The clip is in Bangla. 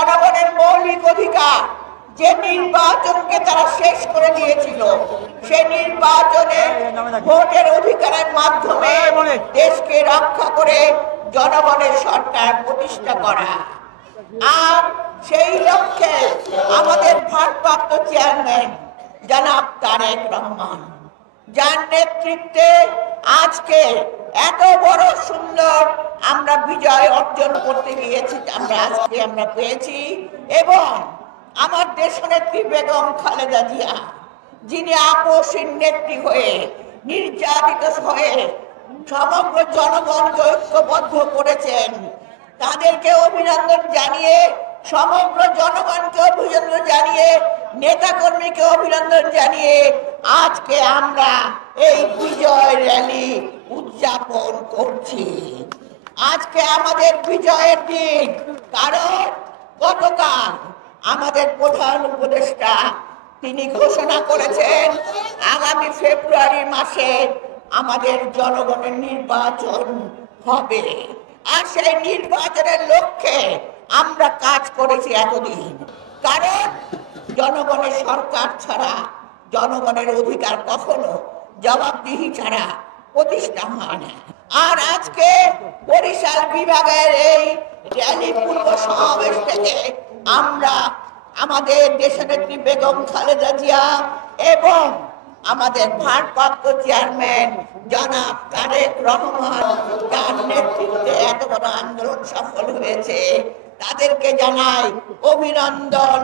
জনগণের মৌলিক অধিকার, যে নির্বাচনকে তারা শেষ করে দিয়েছিল, সেই নির্বাচনে ভোটের অধিকারের মাধ্যমে দেশকে রক্ষা করে জনগণের সরকার প্রতিষ্ঠা করা। আর সেই লক্ষ্যে আমাদের ভারপ্রাপ্ত চেয়ারম্যান জনাব তারেক রহমান, যার নেতৃত্বে আজকে এত বড় সুন্দর আমরা বিজয় অর্জন করতে গিয়েছি, আমরা পেয়েছি। এবং আমার দেশনেত্রী বেগম খালেদা জিয়া, যিনি আপসহীন নেত্রী হয়ে, নির্যাতিত হয়ে সমগ্র জনগণকে ঐক্যবদ্ধ করেছেন, তাদেরকে অভিনন্দন জানিয়ে, সমগ্র জনগণকে অভিনন্দন জানিয়ে, নেতাকর্মীকে অভিনন্দন জানিয়ে আজকে আমরা এই বিজয় র্যালি উদযাপন করছি। আজকে আমাদের বিজয়ের দিন, কারণ গতকাল আমাদের প্রধান উপদেষ্টা তিনি ঘোষণা করেছেন আগামী ফেব্রুয়ারি মাসে আমাদের জনগণের নির্বাচন হবে। আর সেই নির্বাচনের লক্ষ্যে আমরা কাজ করেছি এতদিন, কারণ জনগণের সরকার ছাড়া জনগণের অধিকার কখনো জবাবদিহি ছাড়া প্রতিষ্ঠা হয় না। আর আজকে বরিশাল বিভাগের এই র্যালি পূর্ব সমাবেশ থেকে আমরা আমাদের দেশনেত্রী বেগম খালেদা জিয়া এবং আমাদের ভারপ্রাপ্ত চেয়ারম্যান জনাব তারেক রহমান, যার নেতৃত্বে এত বড় আন্দোলন সফল হয়েছে, তাদেরকে জানাই অভিনন্দন।